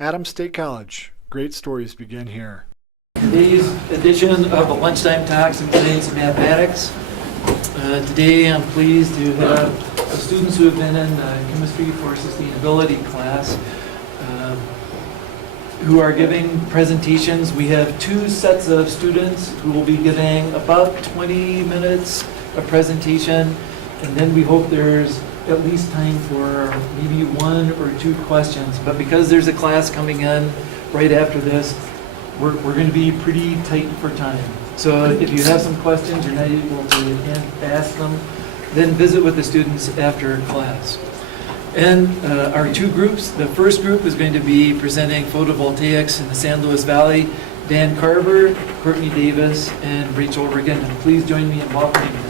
Adams State College. Great stories begin here. Today's edition of the Lunchtime Talks in Science and Mathematics. Today I'm pleased to have the students who have been in Chemistry for Sustainability class who are giving presentations. We have two sets of students who will be giving about 20 minutes of presentation, and then we hope there's at least time for maybe one or two questions. But because there's a class coming in right after this, we're going to be pretty tight for time. So if you have some questions, you're not able to ask them, then visit with the students after class. And our two groups, the first group is going to be presenting photovoltaics in the San Luis Valley. Dan Carver, Courtney Davis, and Rachel Raguindin. Please join me in welcoming them.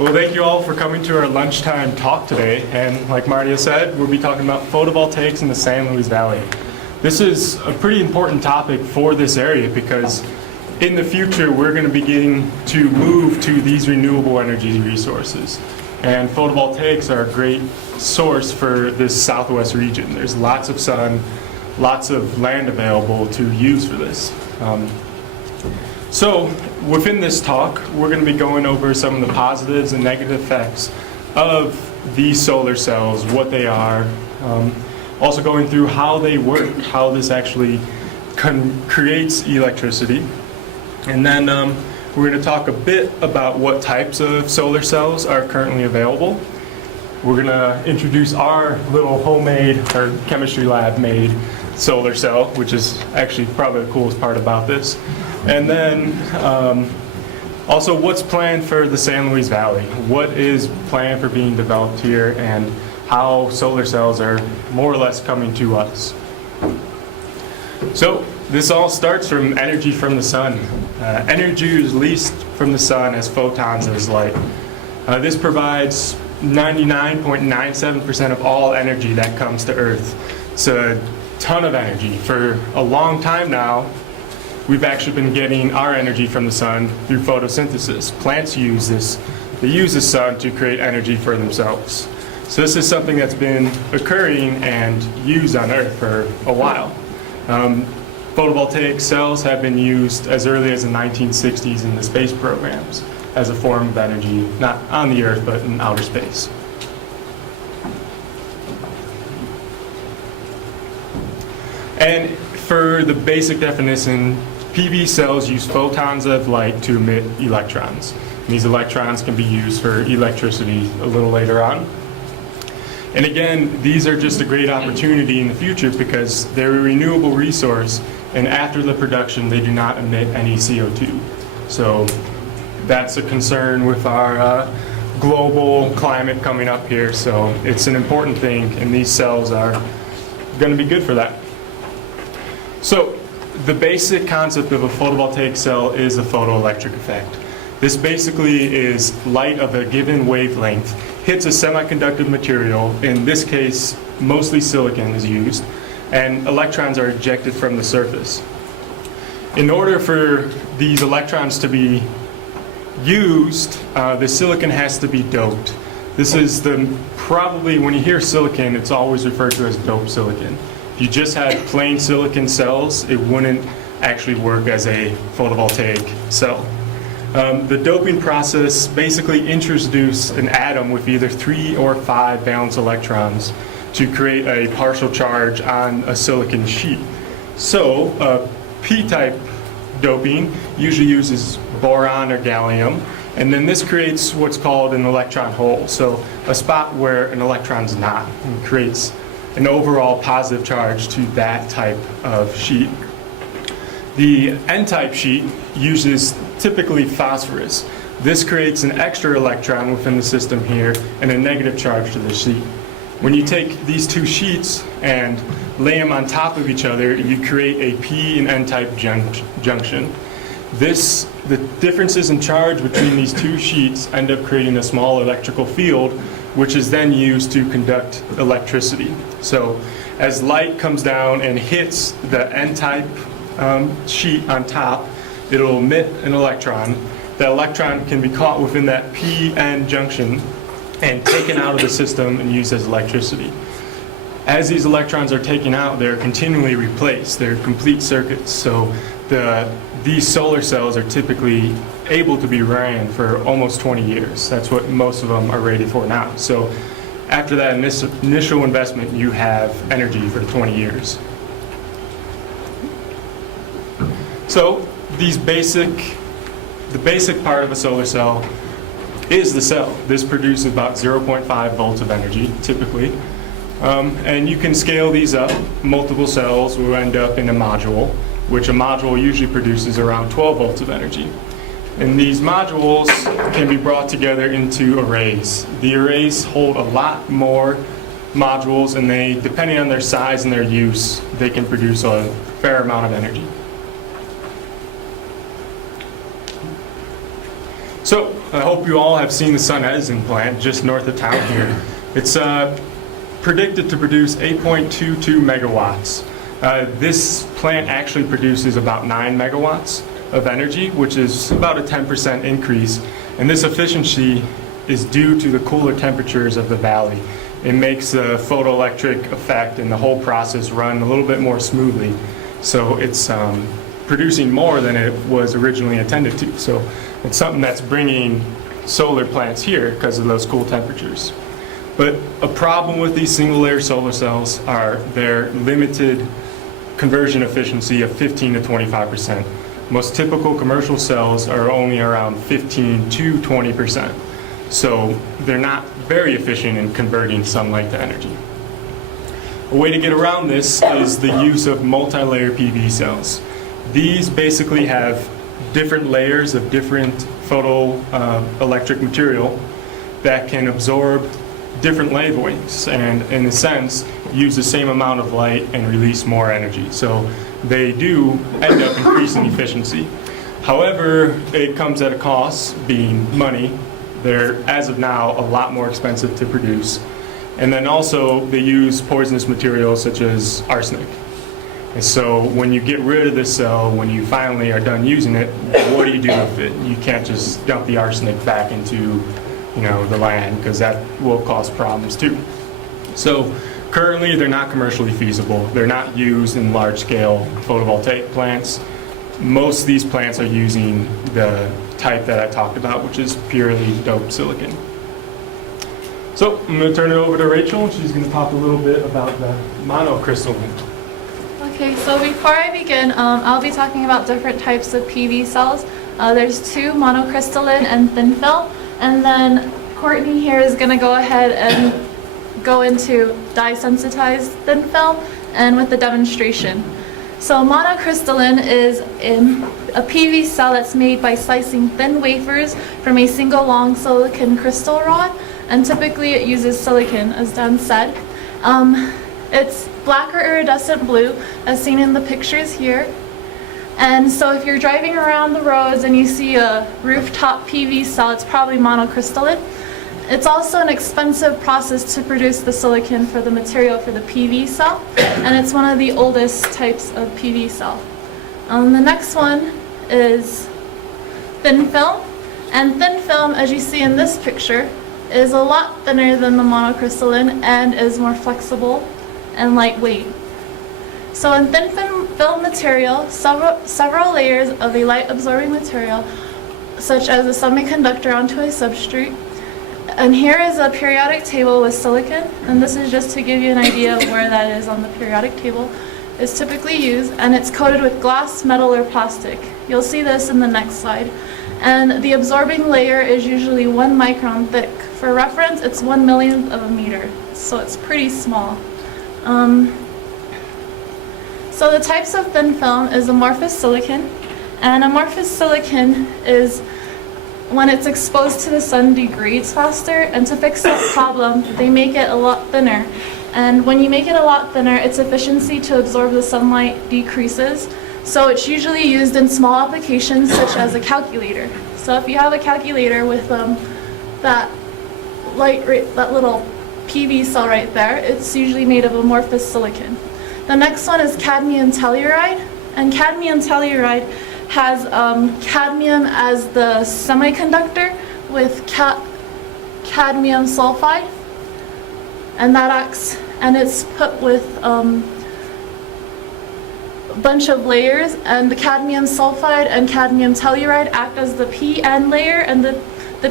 Well, thank you all for coming to our lunchtime talk today. And like Marty has said, we'll be talking about photovoltaics in the San Luis Valley. This is a pretty important topic for this area because in the future we're going to begin to move to these renewable energy resources. And photovoltaics are a great source for this southwest region. There's lots of sun, lots of land available to use for this. So within this talk, we're going to be going over some of the positives and negative effects of these solar cells, what they are, also going through how they work, how this actually creates electricity. And then we're going to talk a bit about what types of solar cells are currently available. We're going to introduce our little homemade or chemistry lab made solar cell, which is actually probably the coolest part about this. And then also what's planned for the San Luis Valley, what is planned for being developed here, and how solar cells are more or less coming to us. So this all starts from energy from the sun. Energy is released from the sun as photons as light. This provides 99.97% of all energy that comes to Earth. It's a ton of energy. For a long time now, we've actually been getting our energy from the sun through photosynthesis. Plants use this. They use the sun to create energy for themselves. So this is something that's been occurring and used on Earth for a while. Photovoltaic cells have been used as early as the 1960s in the space programs as a form of energy, not on the Earth, but in outer space. And for the basic definition, PV cells use photons of light to emit electrons. And these electrons can be used for electricity a little later on. And again, these are just a great opportunity in the future because they're a renewable resource, and after the production, they do not emit any CO2. So that's a concern with our global climate coming up here. So it's an important thing, and these cells are going to be good for that. So the basic concept of a photovoltaic cell is the photoelectric effect. This basically is light of a given wavelength hits a semiconductor material, in this case mostly silicon is used, and electrons are ejected from the surface. In order for these electrons to be used, the silicon has to be doped. This is probably when you hear silicon, it's always referred to as doped silicon. If you just had plain silicon cells, it wouldn't actually work as a photovoltaic cell. The doping process basically introduces an atom with either 3 or 5 valence electrons to create a partial charge on a silicon sheet. So P-type doping usually uses boron or gallium, and then this creates what's called an electron hole, so a spot where an electron's not, and creates an overall positive charge to that type of sheet. The N-type sheet uses typically phosphorus. This creates an extra electron within the system here and a negative charge to the sheet. When you take these two sheets and lay them on top of each other, you create a P and N-type junction. The differences in charge between these two sheets end up creating a small electrical field, which is then used to conduct electricity. So as light comes down and hits the N-type sheet on top, it'll emit an electron. That electron can be caught within that P-N junction and taken out of the system and used as electricity. As these electrons are taken out, they're continually replaced. They're complete circuits. So these solar cells are typically able to be ran for almost 20 years. That's what most of them are rated for now. So after that initial investment, you have energy for 20 years. So the basic part of a solar cell is the cell. This produces about 0.5 volts of energy, typically. And you can scale these up. Multiple cells will end up in a module, which a module usually produces around 12 volts of energy. And these modules can be brought together into arrays. The arrays hold a lot more modules, and they, depending on their size and their use, they can produce a fair amount of energy. So I hope you all have seen the Sun Edison plant just north of town here. It's predicted to produce 8.22 megawatts. This plant actually produces about 9 megawatts of energy, which is about a 10% increase. And this efficiency is due to the cooler temperatures of the valley. It makes the photoelectric effect and the whole process run a little bit more smoothly. So it's producing more than it was originally intended to. So it's something that's bringing solar plants here because of those cool temperatures. But a problem with these single layer solar cells are their limited conversion efficiency of 15 to 25%. Most typical commercial cells are only around 15 to 20%. So they're not very efficient in converting sunlight to energy. A way to get around this is the use of multi-layer PV cells. These basically have different layers of different photoelectric material that can absorb different wavelengths and, in a sense, use the same amount of light and release more energy. So they do end up increasing efficiency. However, it comes at a cost, being money. They're, as of now, a lot more expensive to produce. And then also, they use poisonous materials such as arsenic. And so when you get rid of this cell, when you finally are done using it, what do you do with it? You can't just dump the arsenic back into, the land, because that will cause problems too. So currently, they're not commercially feasible. They're not used in large-scale photovoltaic plants. Most of these plants are using the type that I talked about, which is purely doped silicon. So I'm going to turn it over to Rachel, and she's going to talk a little bit about the monocrystalline. Okay, so before I begin, I'll be talking about different types of PV cells. There's two, monocrystalline and thin film, and then Courtney here is going to go ahead and go into dye-sensitized thin film and with the demonstration. So monocrystalline is a PV cell that's made by slicing thin wafers from a single long silicon crystal rod, and typically it uses silicon, as Dan said. It's black or iridescent blue, as seen in the pictures here. And so if you're driving around the roads and you see a rooftop PV cell, it's probably monocrystalline. It's also an expensive process to produce the silicon for the material for the PV cell, and it's one of the oldest types of PV cell. The next one is thin film, and thin film, as you see in this picture, is a lot thinner than the monocrystalline and is more flexible and lightweight. So in thin film material, several layers of a light-absorbing material, such as a semiconductor onto a substrate. And here is a periodic table with silicon, and this is just to give you an idea of where that is on the periodic table. It's typically used, and it's coated with glass, metal, or plastic. You'll see this in the next slide. And the absorbing layer is usually 1 micron thick. For reference, it's 1/1,000,000th of a meter, so it's pretty small. So the types of thin film is amorphous silicon, and amorphous silicon is when it's exposed to the sun degrades faster, and to fix that problem, they make it a lot thinner. And when you make it a lot thinner, its efficiency to absorb the sunlight decreases. So it's usually used in small applications such as a calculator. So if you have a calculator with that little PV cell right there, it's usually made of amorphous silicon. The next one is cadmium telluride, and cadmium telluride has cadmium as the semiconductor with cadmium sulfide, and that acts, and it's put with a bunch of layers, and the cadmium sulfide and cadmium telluride act as the P-N layer, and the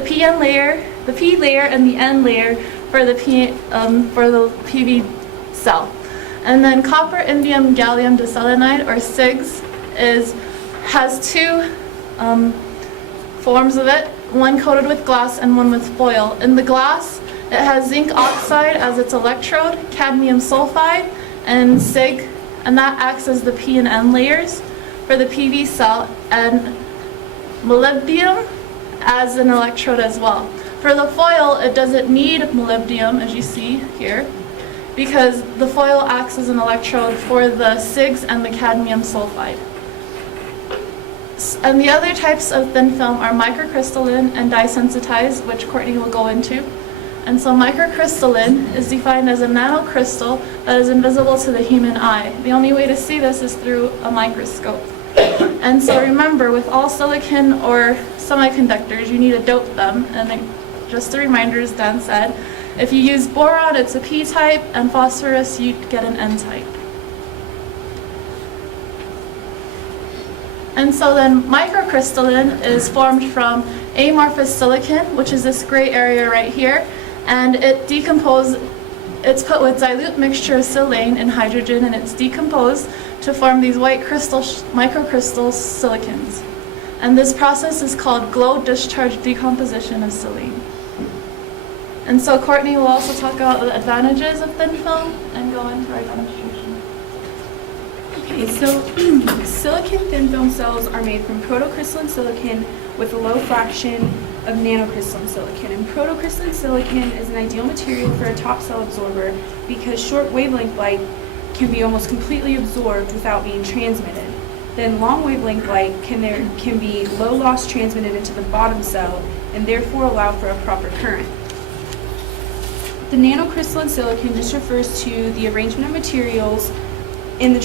P-N layer, the P layer and the N layer for the PV cell. And then copper indium gallium diselenide, or CIGS, has two forms of it, one coated with glass and one with foil. In the glass, it has zinc oxide as its electrode, cadmium sulfide, and SIG, and that acts as the P and N layers for the PV cell, and molybdenum as an electrode as well. For the foil, it doesn't need molybdenum, as you see here, because the foil acts as an electrode for the SIGs and the cadmium sulfide. And the other types of thin film are microcrystalline and dye-sensitized, which Courtney will go into. And so microcrystalline is defined as a nanocrystal that is invisible to the human eye. The only way to see this is through a microscope. And so remember, with all silicon or semiconductors, you need to dope them. And then, just a reminder, as Dan said, if you use boron, it's a P-type, and phosphorus, you get an N-type. And so then microcrystalline is formed from amorphous silicon, which is this gray area right here, and it's put with dilute mixture of silane and hydrogen, and it's decomposed to form these white microcrystal silicons. And this process is called glow discharge decomposition of silane. And so Courtney will also talk about the advantages of thin film and go into our demonstration. Okay, so silicon thin film cells are made from protocrystalline silicon with a low fraction of nanocrystalline silicon. And protocrystalline silicon is an ideal material for a top cell absorber because short wavelength light can be almost completely absorbed without being transmitted. Then long wavelength light can be low loss transmitted into the bottom cell and therefore allow for a proper current. The nanocrystalline silicon just refers to the arrangement of materials in the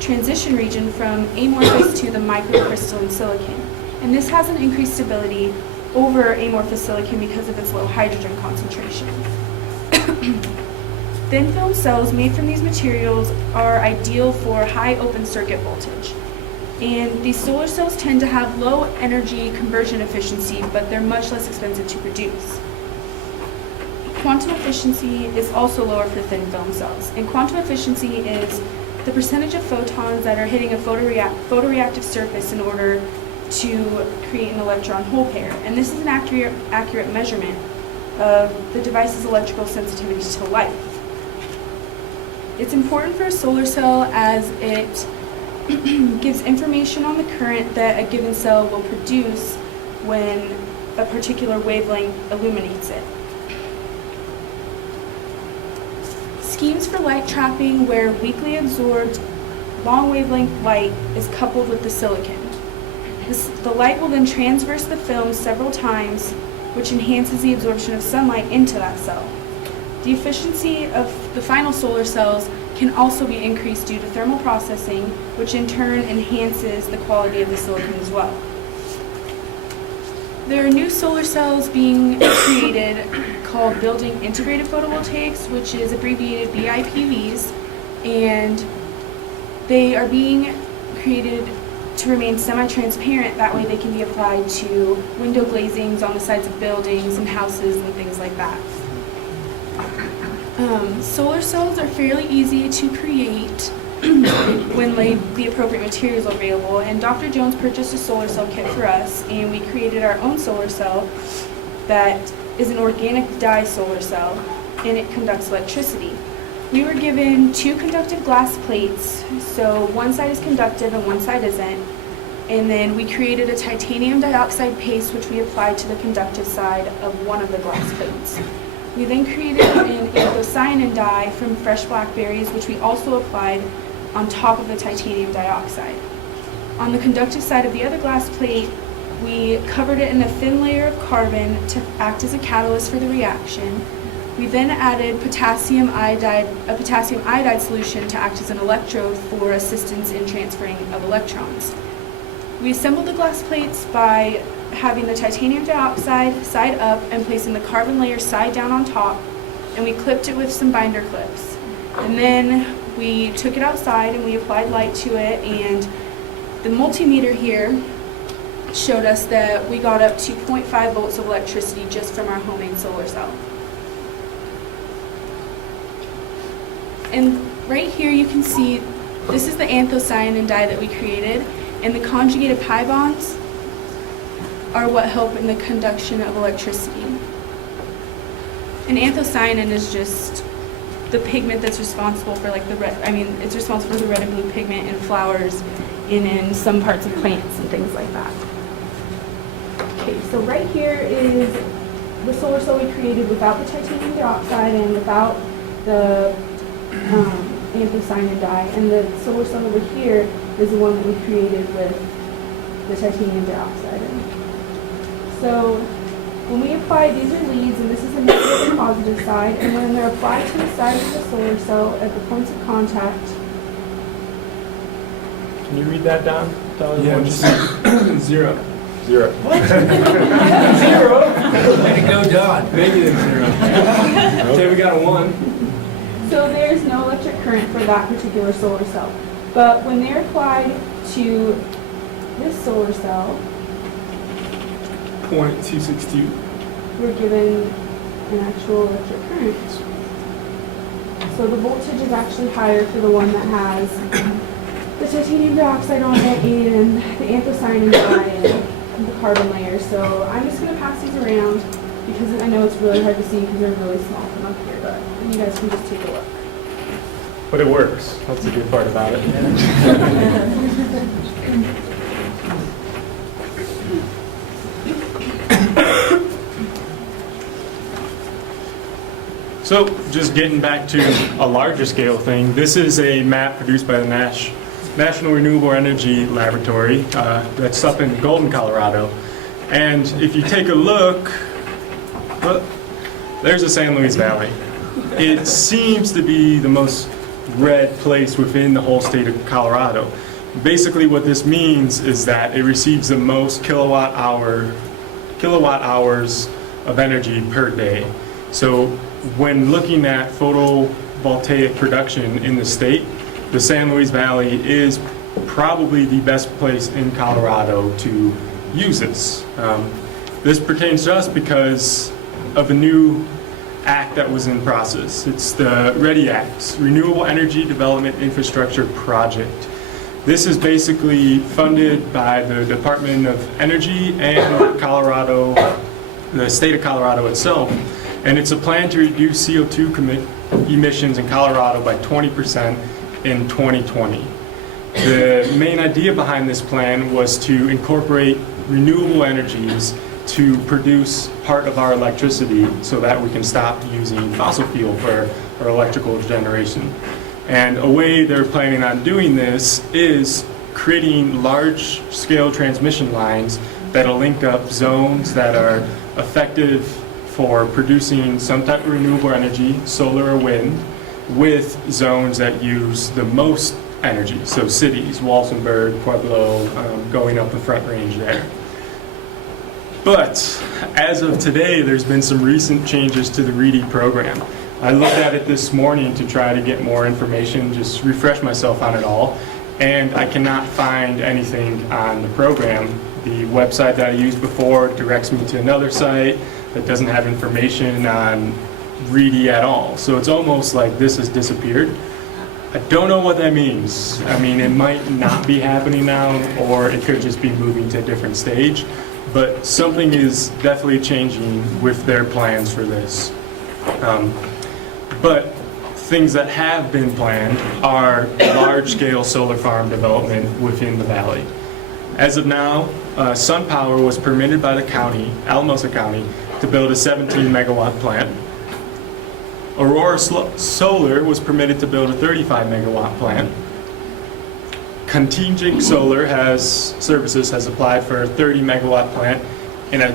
transition region from amorphous to the microcrystalline silicon. And this has an increased stability over amorphous silicon because of its low hydrogen concentration. Thin film cells made from these materials are ideal for high open circuit voltage. And these solar cells tend to have low energy conversion efficiency, but they're much less expensive to produce. Quantum efficiency is also lower for thin film cells. And quantum efficiency is the percentage of photons that are hitting a photoreactive surface in order to create an electron-hole pair. And this is an accurate measurement of the device's electrical sensitivity to light. It's important for a solar cell as it gives information on the current that a given cell will produce when a particular wavelength illuminates it. Schemes for light trapping where weakly absorbed long wavelength light is coupled with the silicon. The light will then transverse the film several times, which enhances the absorption of sunlight into that cell. The efficiency of the final solar cells can also be increased due to thermal processing, which in turn enhances the quality of the silicon as well. There are new solar cells being created called building integrated photovoltaics, which is abbreviated BIPVs, and they are being created to remain semi-transparent. That way they can be applied to window glazings on the sides of buildings and houses and things like that. Solar cells are fairly easy to create when the appropriate materials are available, and Dr. Jones purchased a solar cell kit for us, and we created our own solar cell that is an organic dye solar cell, and it conducts electricity. We were given 2 conductive glass plates, so one side is conductive and one side isn't, and then we created a titanium dioxide paste which we applied to the conductive side of one of the glass plates. We then created an anthocyanin dye from fresh blackberries, which we also applied on top of the titanium dioxide. On the conductive side of the other glass plate, we covered it in a thin layer of carbon to act as a catalyst for the reaction. We then added a potassium iodide solution to act as an electrode for assistance in transferring of electrons. We assembled the glass plates by having the titanium dioxide side up and placing the carbon layer side down on top, and we clipped it with some binder clips. And then we took it outside and we applied light to it, and the multimeter here showed us that we got up to 0.5 volts of electricity just from our homemade solar cell. And right here you can see this is the anthocyanin dye that we created, and the conjugated pi bonds are what help in the conduction of electricity. And anthocyanin is just the pigment that's responsible for like the red, it's responsible for the red and blue pigment in flowers and in some parts of plants and things like that. Okay, so right here is the solar cell we created without the titanium dioxide and without the anthocyanin dye, and the solar cell over here is the one that we created with the titanium dioxide in. So when we apply, these are leads, and this is the negative and positive side, and when they're applied to the sides of the solar cell at the points of contact. Can you read that down? Yeah, just 0. 0. What? 0? Way to go, Don. -0. Okay, we got a 1. So there's no electric current for that particular solar cell. But when they're applied to this solar cell, 0.262. we're given an actual electric current. So the voltage is actually higher for the one that has the titanium dioxide on it and the anthocyanin dye and the carbon layer. So I'm just going to pass these around because I know it's really hard to see because they're really small from up here, but you guys can just take a look. But it works. That's the good part about it. So just getting back to a larger scale thing, this is a map produced by the National Renewable Energy Laboratory that's up in Golden, Colorado. And if you take a look, well, there's the San Luis Valley. It seems to be the most red place within the whole state of Colorado. Basically what this means is that it receives the most kilowatt hours of energy per day. So when looking at photovoltaic production in the state, the San Luis Valley is probably the best place in Colorado to use this. This pertains to us because of a new act that was in process. It's the READY Act, Renewable Energy Development Infrastructure Project. This is basically funded by the Department of Energy and Colorado, the state of Colorado itself. And it's a plan to reduce CO2 emissions in Colorado by 20% in 2020. The main idea behind this plan was to incorporate renewable energies to produce part of our electricity so that we can stop using fossil fuel for our electrical generation. And a way they're planning on doing this is creating large-scale transmission lines that'll link up zones that are effective for producing some type of renewable energy, solar or wind, with zones that use the most energy. So cities, Walsenburg, Pueblo, going up the Front Range there. But as of today, there's been some recent changes to the READY program. I looked at it this morning to try to get more information, just refresh myself on it all, and I cannot find anything on the program. The website that I used before directs me to another site that doesn't have information on READY at all. So it's almost like this has disappeared. I don't know what that means. I mean, it might not be happening now, or it could just be moving to a different stage. But something is definitely changing with their plans for this. But things that have been planned are large-scale solar farm development within the valley. As of now, SunPower was permitted by the county, Alamosa County, to build a 17-megawatt plant. Aurora Solar was permitted to build a 35-megawatt plant. Contingent Solar has applied for a 30-megawatt plant, and I'm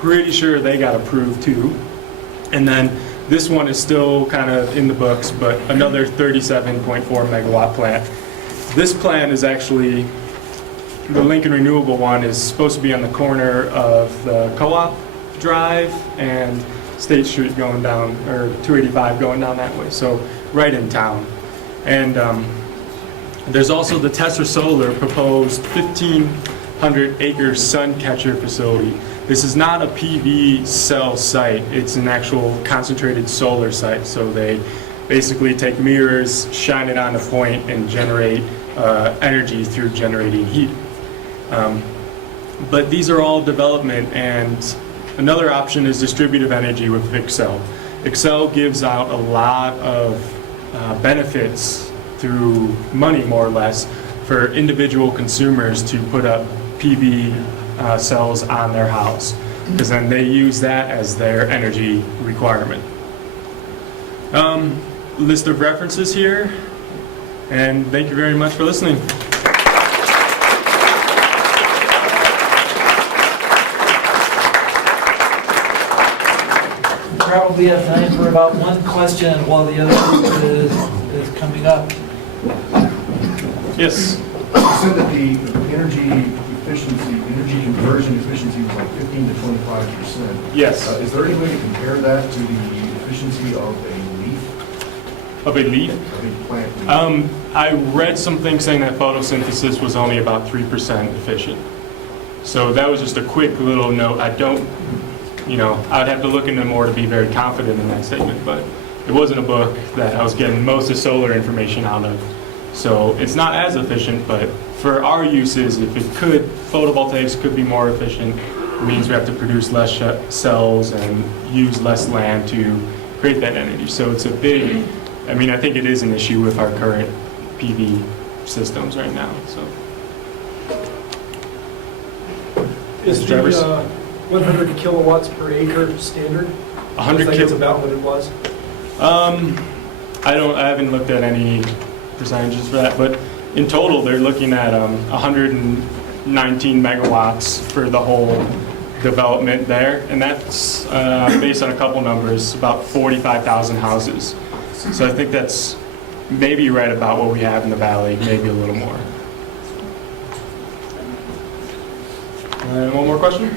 pretty sure they got approved too. And then this one is still kind of in the books, but another 37.4 megawatt plant. This plan is actually the Lincoln Renewable one is supposed to be on the corner of the Co-op Drive and State Street going down, or 285 going down that way, so right in town. And there's also the Tesla Solar proposed 1,500-acre sun catcher facility. This is not a PV cell site, it's an actual concentrated solar site. So they basically take mirrors, shine it on a point, and generate energy through generating heat. But these are all development, and another option is distributive energy with Excel. Excel gives out a lot of benefits through money, more or less, for individual consumers to put up PV cells on their house, because then they use that as their energy requirement. List of references here, and thank you very much for listening. Probably have time for about one question while the other group is coming up. Yes. You said that the energy efficiency, energy conversion efficiency was like 15 to 25%. Yes. Is there any way to compare that to the efficiency of a leaf? Of a leaf? Of a plant leaf? I read something saying that photosynthesis was only about 3% efficient. So that was just a quick little note. I don't, I'd have to look into more to be very confident in that statement, but it wasn't a book that I was getting most of solar information out of. So it's not as efficient, but for our uses, if it could, photovoltaics could be more efficient. It means we have to produce less cells and use less land to create that energy. So it's a big, I think it is an issue with our current PV systems right now. So. Is the 100 kilowatts per acre standard? 100 I think it's about what it was. I haven't looked at any percentages for that, but in total they're looking at 119 megawatts for the whole development there, and that's based on a couple numbers, about 45,000 houses. So I think that's maybe right about what we have in the valley, maybe a little more. One more question?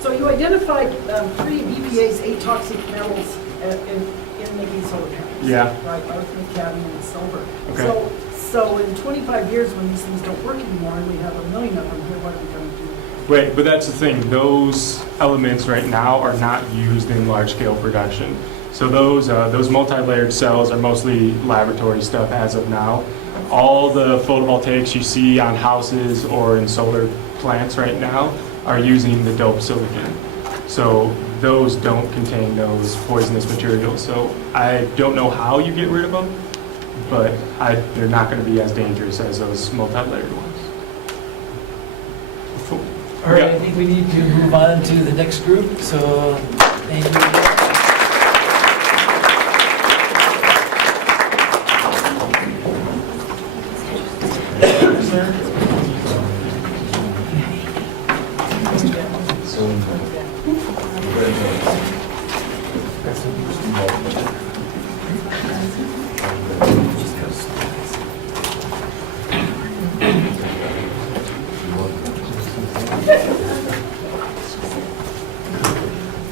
So you identified 3 BPA's 8 toxic metals in making solar panels. Yeah. Right, arsenic, cadmium, and silver. Okay. So in 25 years, when these things don't work anymore, and we have 1 million of them here, what are we going to do? Wait, but that's the thing. Those elements right now are not used in large-scale production. So those multi-layered cells are mostly laboratory stuff as of now. All the photovoltaics you see on houses or in solar plants right now are using the doped silicon. So those don't contain those poisonous materials. So I don't know how you get rid of them, but they're not going to be as dangerous as those multi-layered ones. Cool. All right, I think we need to move on to the next group, so thank you.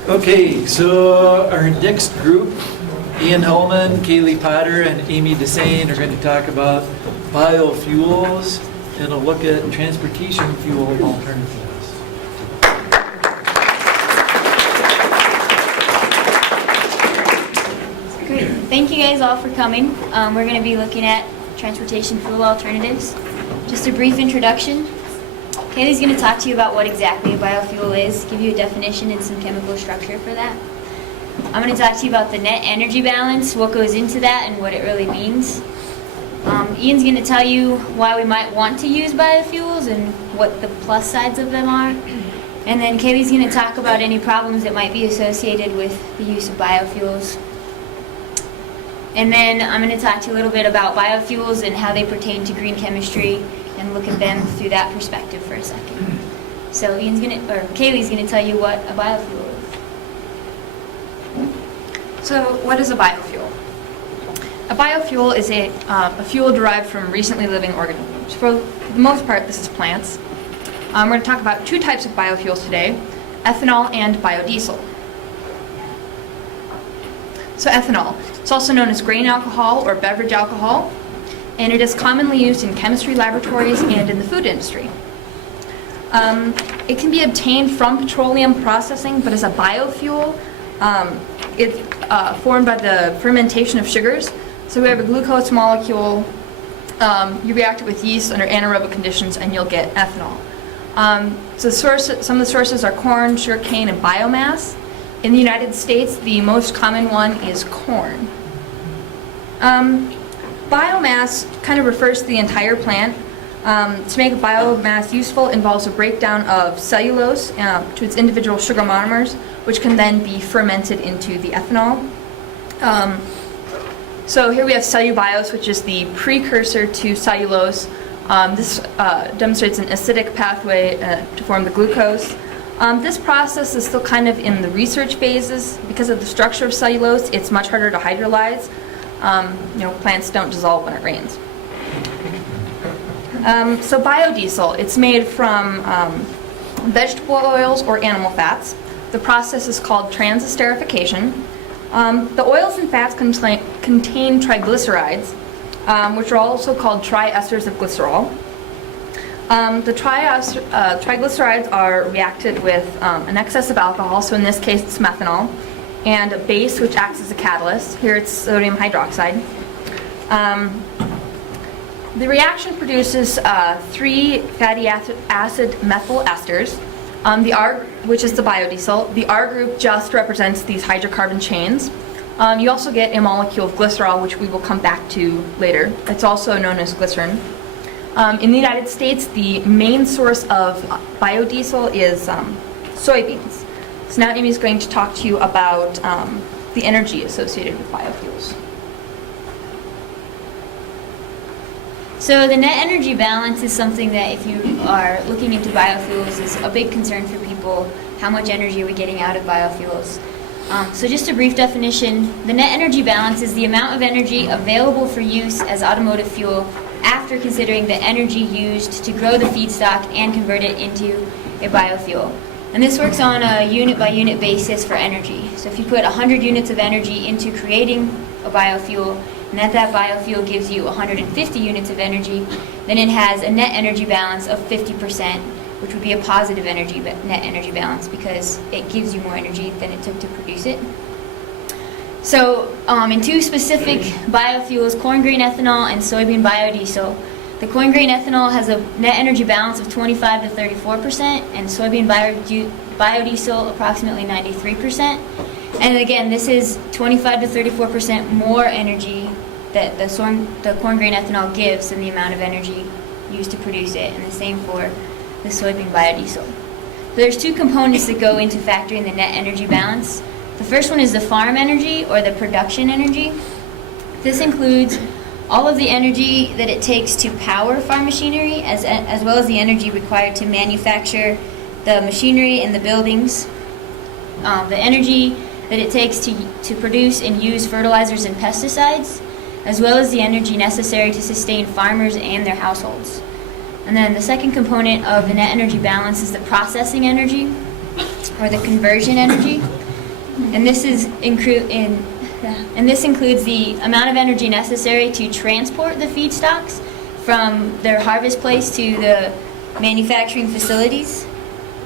Okay, so our next group, Ian Hellman, Kailee Potter, and Amy Dessain are going to talk about biofuels and a look at transportation fuel alternatives. Great. Thank you guys all for coming. We're going to be looking at transportation fuel alternatives. Just a brief introduction. Kaylee's going to talk to you about what exactly a biofuel is, give you a definition and some chemical structure for that. I'm going to talk to you about the net energy balance, what goes into that, and what it really means. Ian's going to tell you why we might want to use biofuels and what the plus sides of them are. And then Kaylee's going to talk about any problems that might be associated with the use of biofuels. And then I'm going to talk to you a little bit about biofuels and how they pertain to green chemistry and look at them through that perspective for a second. So Kaylee's going to tell you what a biofuel is. So what is a biofuel? A biofuel is a fuel derived from recently living organisms. For the most part, this is plants. We're going to talk about two types of biofuels today, ethanol and biodiesel. So ethanol, it's also known as grain alcohol or beverage alcohol, and it is commonly used in chemistry laboratories and in the food industry. It can be obtained from petroleum processing, but as a biofuel, it's formed by the fermentation of sugars. So we have a glucose molecule, you react it with yeast under anaerobic conditions, and you'll get ethanol. So some of the sources are corn, sugarcane, and biomass. In the United States, the most common one is corn. Biomass kind of refers to the entire plant. To make a biomass useful involves a breakdown of cellulose to its individual sugar monomers, which can then be fermented into the ethanol. So here we have cellubiose, which is the precursor to cellulose. This demonstrates an acidic pathway to form the glucose. This process is still kind of in the research phases. Because of the structure of cellulose, it's much harder to hydrolyze. Plants don't dissolve when it rains. So biodiesel, it's made from vegetable oils or animal fats. The process is called transesterification. The oils and fats contain triglycerides, which are also called triesters of glycerol. The triglycerides are reacted with an excess of alcohol, so in this case it's methanol, and a base which acts as a catalyst. Here it's sodium hydroxide. The reaction produces 3 fatty acid methyl esters. The R, which is the biodiesel, the R group just represents these hydrocarbon chains. You also get a molecule of glycerol, which we will come back to later. It's also known as glycerin. In the United States, the main source of biodiesel is soybeans. So now Amy's going to talk to you about the energy associated with biofuels. So the net energy balance is something that if you are looking into biofuels is a big concern for people. How much energy are we getting out of biofuels? So just a brief definition, the net energy balance is the amount of energy available for use as automotive fuel after considering the energy used to grow the feedstock and convert it into a biofuel. And this works on a unit by unit basis for energy. So if you put 100 units of energy into creating a biofuel, and that biofuel gives you 150 units of energy, then it has a net energy balance of 50%, which would be a positive net energy balance because it gives you more energy than it took to produce it. So in two specific biofuels, corn grain ethanol and soybean biodiesel, the corn grain ethanol has a net energy balance of 25 to 34%, and soybean biodiesel approximately 93%. And again, this is 25 to 34% more energy that the corn grain ethanol gives than the amount of energy used to produce it, and the same for the soybean biodiesel. So there's two components that go into factoring the net energy balance. The first one is the farm energy or the production energy. This includes all of the energy that it takes to power farm machinery as well as the energy required to manufacture the machinery and the buildings, the energy that it takes to produce and use fertilizers and pesticides, as well as the energy necessary to sustain farmers and their households. And then the second component of the net energy balance is the processing energy, or the conversion energy. And this includes the amount of energy necessary to transport the feedstocks from their harvest place to the manufacturing facilities,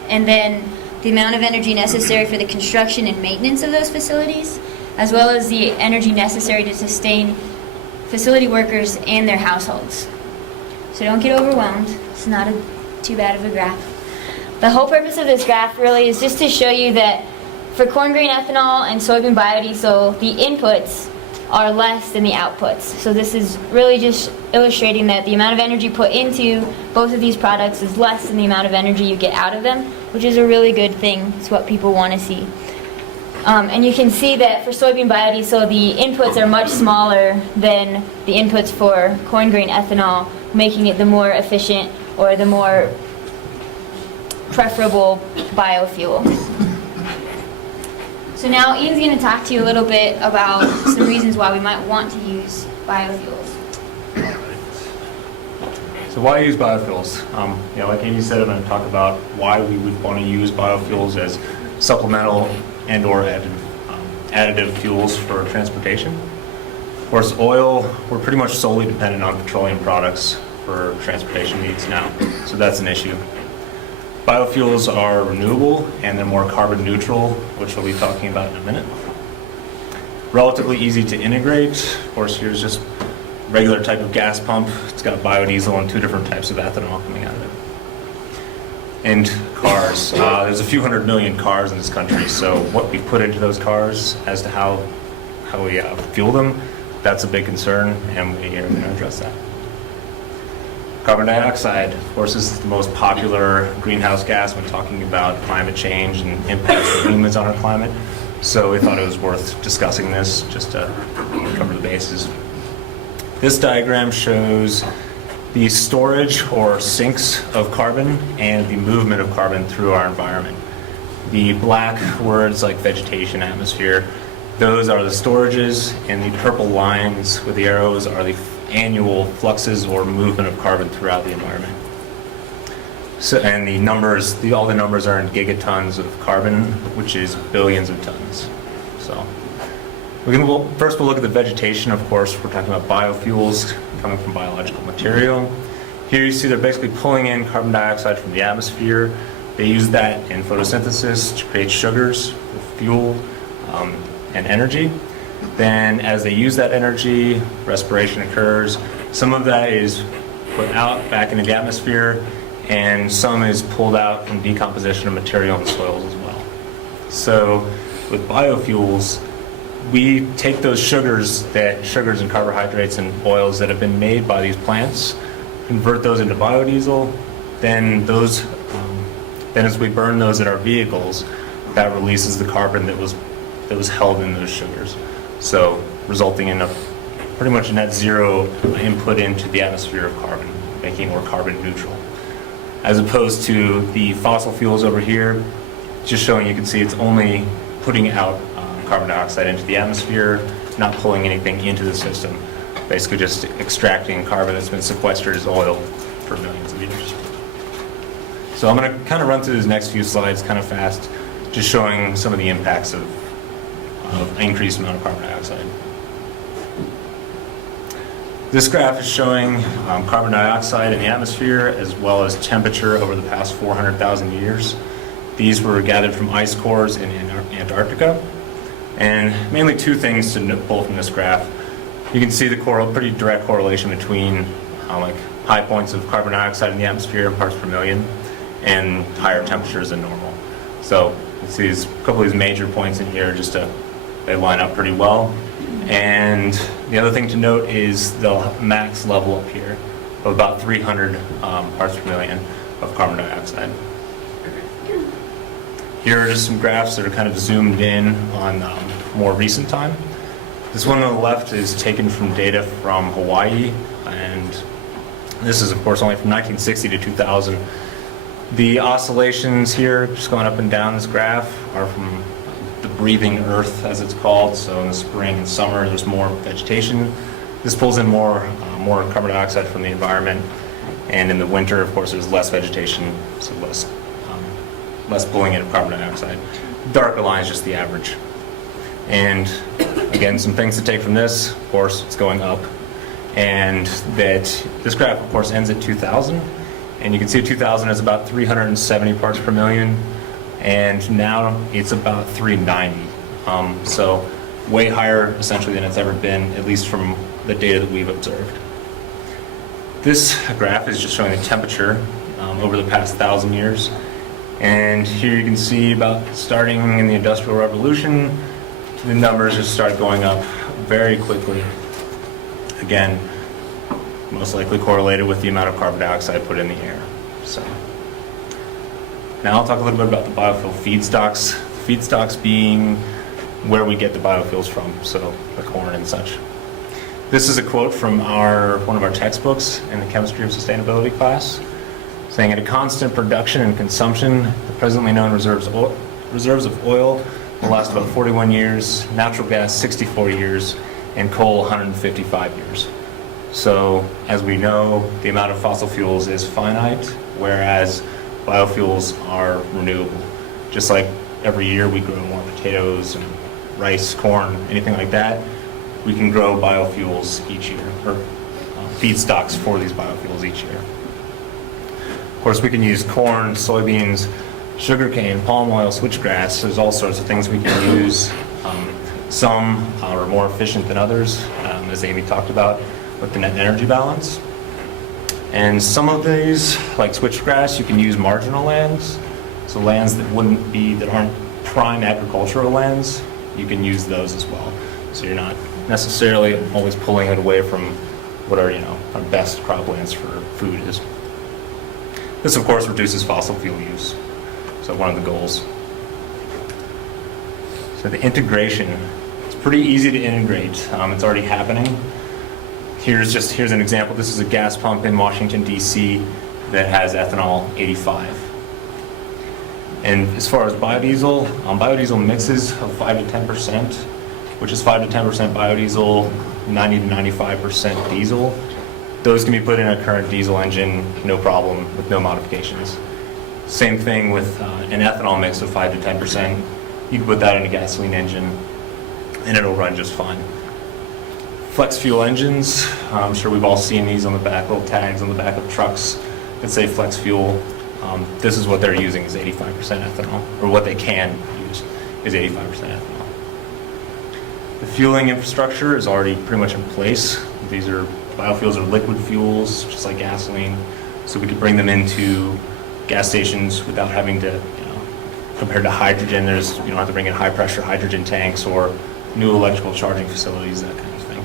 and then the amount of energy necessary for the construction and maintenance of those facilities, as well as the energy necessary to sustain facility workers and their households. So don't get overwhelmed. It's not too bad of a graph. The whole purpose of this graph really is just to show you that for corn grain ethanol and soybean biodiesel, the inputs are less than the outputs. So this is really just illustrating that the amount of energy put into both of these products is less than the amount of energy you get out of them, which is a really good thing. It's what people want to see. And you can see that for soybean biodiesel, the inputs are much smaller than the inputs for corn grain ethanol, making it the more efficient or the more preferable biofuel. So now Ian's going to talk to you a little bit about some reasons why we might want to use biofuels. So why use biofuels? Like Amy said, I'm going to talk about why we would want to use biofuels as supplemental and/or additive fuels for transportation. Of course, oil, we're pretty much solely dependent on petroleum products for transportation needs now, so that's an issue. Biofuels are renewable and they're more carbon neutral, which we'll be talking about in a minute. Relatively easy to integrate. Of course, here's just regular type of gas pump. It's got biodiesel and 2 different types of ethanol coming out of it. And cars. There's a few 100 million cars in this country, so what we put into those cars as to how we fuel them, that's a big concern, and we are going to address that. Carbon dioxide, of course, is the most popular greenhouse gas when talking about climate change and impacts of humans on our climate. So we thought it was worth discussing this just to cover the bases. This diagram shows the storage or sinks of carbon and the movement of carbon through our environment. The black words like vegetation, atmosphere, those are the storages, and the purple lines with the arrows are the annual fluxes or movement of carbon throughout the environment. So, and the numbers, all the numbers are in gigatons of carbon, which is billions of tons. So first we'll look at the vegetation. Of course, we're talking about biofuels coming from biological material. Here you see they're basically pulling in carbon dioxide from the atmosphere. They use that in photosynthesis to create sugars, fuel, and energy. Then as they use that energy, respiration occurs. Some of that is put out back into the atmosphere, and some is pulled out from decomposition of material in soils as well. So with biofuels, we take those sugars and carbohydrates and oils that have been made by these plants, convert those into biodiesel, then as we burn those in our vehicles, that releases the carbon that was held in those sugars. So resulting in a pretty much net zero input into the atmosphere of carbon, making it more carbon neutral. As opposed to the fossil fuels over here, just showing you can see it's only putting out carbon dioxide into the atmosphere, not pulling anything into the system. Basically just extracting carbon that's been sequestered as oil for millions of years. So I'm going to kind of run through these next few slides kind of fast, just showing some of the impacts of increased amount of carbon dioxide. This graph is showing carbon dioxide in the atmosphere as well as temperature over the past 400,000 years. These were gathered from ice cores in Antarctica. And mainly 2 things to pull from this graph. You can see the pretty direct correlation between like high points of carbon dioxide in the atmosphere in parts per million and higher temperatures than normal. So you see a couple of these major points in here, they line up pretty well. And the other thing to note is the max level up here of about 300 parts per million of carbon dioxide. Here are just some graphs that are kind of zoomed in on more recent time. This one on the left is taken from data from Hawaii, and this is of course only from 1960 to 2000. The oscillations here, just going up and down this graph, are from the breathing earth, as it's called. So in the spring and summer, there's more vegetation. This pulls in more carbon dioxide from the environment. And in the winter, of course, there's less vegetation, so less pulling in of carbon dioxide. Darker line is just the average. And again, some things to take from this, of course, it's going up. And that this graph, of course, ends at 2000. And you can see 2000 is about 370 parts per million. And now it's about 390. So way higher, essentially, than it's ever been, at least from the data that we've observed. This graph is just showing the temperature over the past 1,000 years. And here you can see about starting in the Industrial Revolution, the numbers just start going up very quickly. Again, most likely correlated with the amount of carbon dioxide put in the air. So now I'll talk a little bit about the biofuel feedstocks. Feedstocks being where we get the biofuels from, so the corn and such. This is a quote from one of our textbooks in the Chemistry of Sustainability class, saying, at a constant production and consumption, the presently known reserves of oil will last about 41 years, natural gas 64 years, and coal 155 years. So as we know, the amount of fossil fuels is finite, whereas biofuels are renewable. Just like every year we grow more potatoes and rice, corn, anything like that, we can grow biofuels each year, or feedstocks for these biofuels each year. Of course, we can use corn, soybeans, sugarcane, palm oil, switchgrass. There's all sorts of things we can use. Some are more efficient than others, as Amy talked about with the net energy balance. And some of these, like switchgrass, you can use marginal lands. So lands that aren't prime agricultural lands, you can use those as well. So you're not necessarily always pulling it away from what are, our best croplands for food is. This, of course, reduces fossil fuel use. So one of the goals. So the integration, it's pretty easy to integrate. It's already happening. Here's an example. This is a gas pump in Washington, D.C. that has ethanol 85. And as far as biodiesel, biodiesel mixes of 5 to 10%, which is 5 to 10% biodiesel, 90 to 95% diesel. Those can be put in a current diesel engine, no problem, with no modifications. Same thing with an ethanol mix of 5 to 10%. You can put that in a gasoline engine, and it'll run just fine. Flex fuel engines, I'm sure we've all seen these on the back, little tags on the back of trucks that say flex fuel. This is what they're using is 85% ethanol, or what they can use is 85% ethanol. The fueling infrastructure is already pretty much in place. Biofuels are liquid fuels, just like gasoline, so we could bring them into gas stations without having to, compared to hydrogen, you don't have to bring in high pressure hydrogen tanks or new electrical charging facilities, that kind of thing.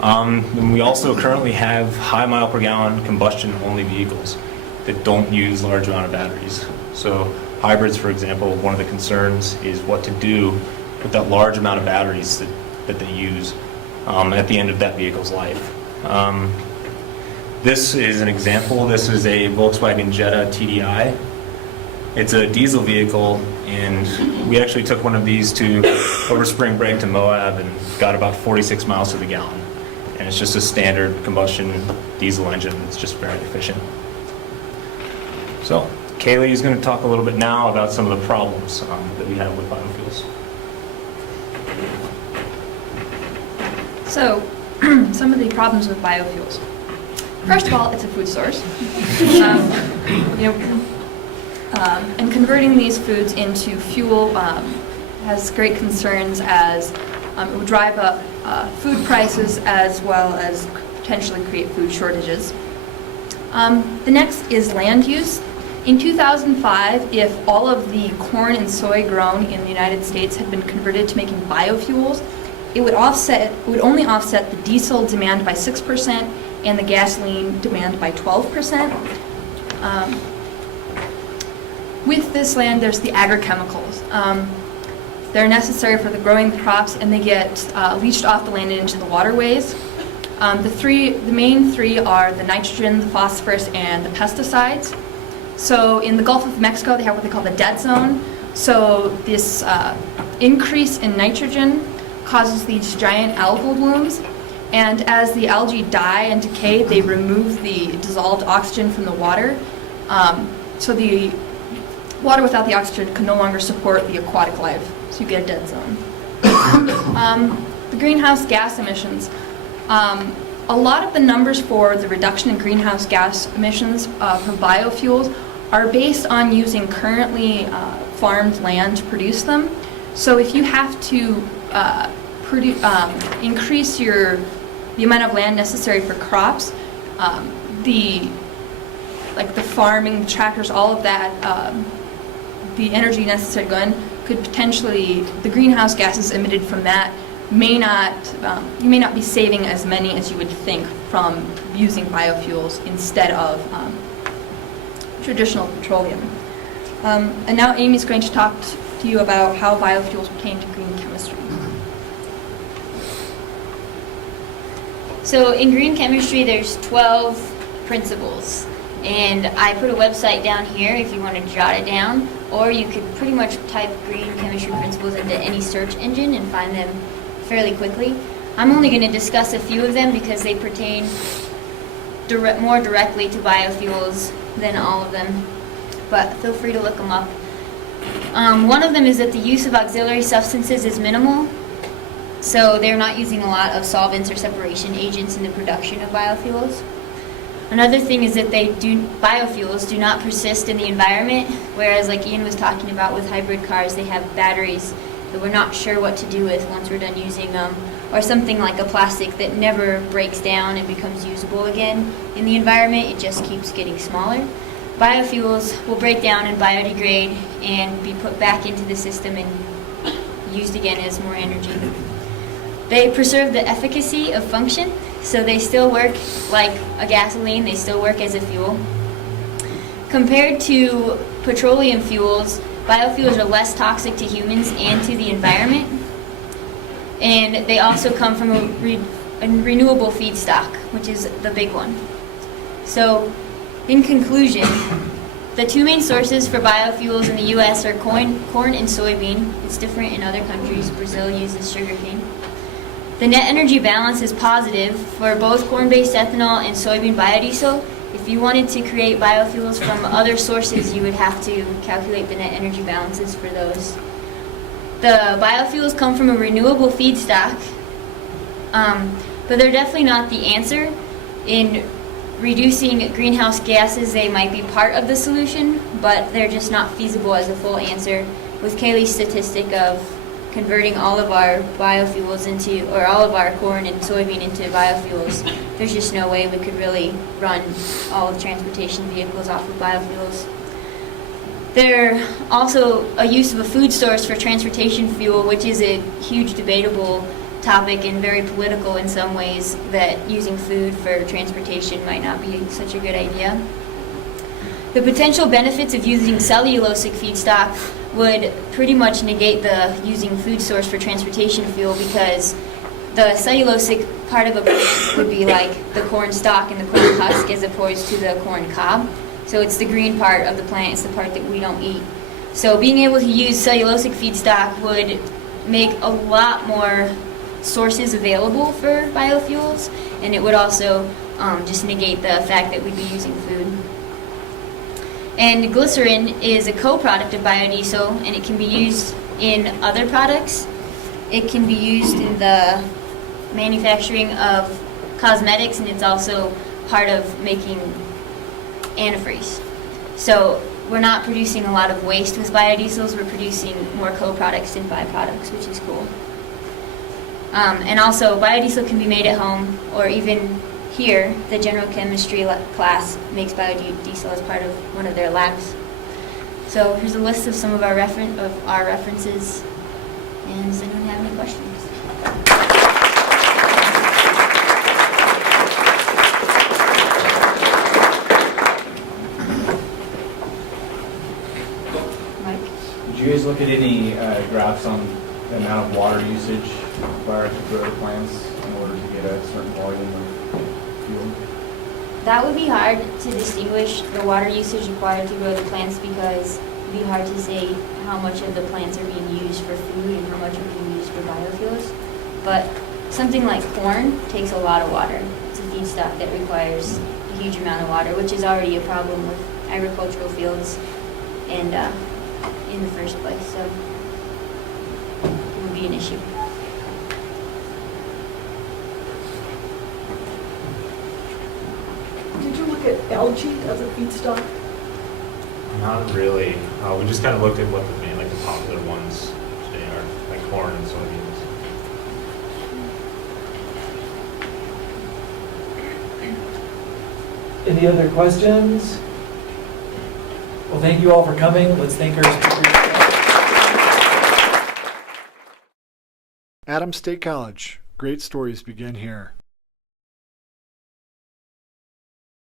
And we also currently have high mile per gallon combustion only vehicles that don't use large amount of batteries. So hybrids, for example, one of the concerns is what to do with that large amount of batteries that they use at the end of that vehicle's life. This is an example. This is a Volkswagen Jetta TDI. It's a diesel vehicle, and we actually took one of these over spring break to Moab and got about 46 miles to the gallon. And it's just a standard combustion diesel engine. It's just very efficient. So Kailee is going to talk a little bit now about some of the problems that we have with biofuels. So, some of the problems with biofuels. First of all, it's a food source. And converting these foods into fuel has great concerns as it would drive up food prices as well as potentially create food shortages. The next is land use. In 2005, if all of the corn and soy grown in the United States had been converted to making biofuels, it would only offset the diesel demand by 6% and the gasoline demand by 12%. With this land, there's the agrochemicals. They're necessary for the growing the crops, and they get leached off the land and into the waterways. The main three are the nitrogen, the phosphorus, and the pesticides. So in the Gulf of Mexico, they have what they call the dead zone. So this increase in nitrogen causes these giant algal blooms, and as the algae die and decay, they remove the dissolved oxygen from the water. So the water without the oxygen can no longer support the aquatic life, so you get a dead zone. The greenhouse gas emissions. A lot of the numbers for the reduction in greenhouse gas emissions for biofuels are based on using currently farmed land to produce them. So if you have to increase the amount of land necessary for crops, the farming, the tractors, all of that, the energy necessary to go in could potentially, the greenhouse gases emitted from that you may not be saving as many as you would think from using biofuels instead of traditional petroleum. And now Amy's going to talk to you about how biofuels pertain to green chemistry. So in green chemistry, there's 12 principles. And I put a website down here if you want to jot it down, or you could pretty much type green chemistry principles into any search engine and find them fairly quickly. I'm only going to discuss a few of them because they pertain more directly to biofuels than all of them, but feel free to look them up. One of them is that the use of auxiliary substances is minimal, so they're not using a lot of solvents or separation agents in the production of biofuels. Another thing is that biofuels do not persist in the environment, whereas like Ian was talking about with hybrid cars, they have batteries that we're not sure what to do with once we're done using them, or something like a plastic that never breaks down and becomes usable again in the environment. It just keeps getting smaller. Biofuels will break down and biodegrade and be put back into the system and used again as more energy. They preserve the efficacy of function, so they still work like a gasoline, they still work as a fuel. Compared to petroleum fuels, biofuels are less toxic to humans and to the environment, and they also come from a renewable feedstock, which is the big one. So, in conclusion, the two main sources for biofuels in the U.S. are corn and soybean. It's different in other countries. Brazil uses sugarcane. The net energy balance is positive for both corn-based ethanol and soybean biodiesel. If you wanted to create biofuels from other sources, you would have to calculate the net energy balances for those. The biofuels come from a renewable feedstock, but they're definitely not the answer. In reducing greenhouse gases, they might be part of the solution, but they're just not feasible as a full answer. With Kailee's statistic of converting all of our biofuels into, or all of our corn and soybean into biofuels, there's just no way we could really run all of transportation vehicles off of biofuels. They're also a use of a food source for transportation fuel, which is a huge debatable topic and very political in some ways, that using food for transportation might not be such a good idea. The potential benefits of using cellulosic feedstock would pretty much negate the using food source for transportation fuel, because the cellulosic part of a plant would be like the corn stalk and the corn husk as opposed to the corn cob. So it's the green part of the plant, it's the part that we don't eat. So being able to use cellulosic feedstock would make a lot more sources available for biofuels, and it would also just negate the fact that we'd be using food. And glycerin is a co-product of biodiesel, and it can be used in other products. It can be used in the manufacturing of cosmetics, and it's also part of making antifreeze. So we're not producing a lot of waste with biodiesels, we're producing more co-products and byproducts, which is cool. And also, biodiesel can be made at home, or even here, the general chemistry class makes biodiesel as part of one of their labs. So here's a list of some of our references. And does anyone have any questions? Mike? Did you guys look at any graphs on the amount of water usage required to grow plants in order to get a certain volume of fuel? That would be hard to distinguish the water usage required to grow the plants, because it'd be hard to say how much of the plants are being used for food and how much are being used for biofuels. But something like corn takes a lot of water. It's a feedstock that requires a huge amount of water, which is already a problem with agricultural fields and in the first place. So it would be an issue. Did you look at algae as a feedstock? Not really. We just kind of looked at what the main, like the popular ones today are, like corn and soybeans. Any other questions? Well, thank you all for coming. Let's thank our speakers. Adams State College. Great stories begin here.